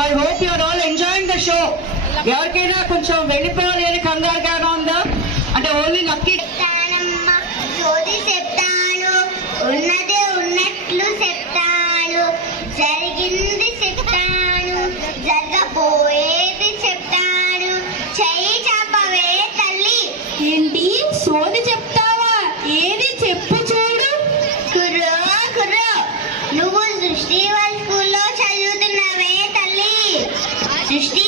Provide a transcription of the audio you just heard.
I hope you are all enjoying the show. ఎవరికైనా కొంచెం వెళ్ళిపోవాలి అని కంగారుగా ఉందా? అంటే ఓన్లీ లక్కీ చెప్తాను, ఉన్నదే ఉన్నట్లు చెప్తాను, జరిగింది చెప్తాను, జరగబోయేది చెప్తాను. చెయ్యి చాపవే తల్లి. ఏంటి సోది చెప్తావా? ఏది చెప్పు చూడు. కుర్రో కుర్రో, నువ్వు సృష్టి వాళ్ళ స్కూల్లో చదువుతున్నావే తల్లి. సృష్టి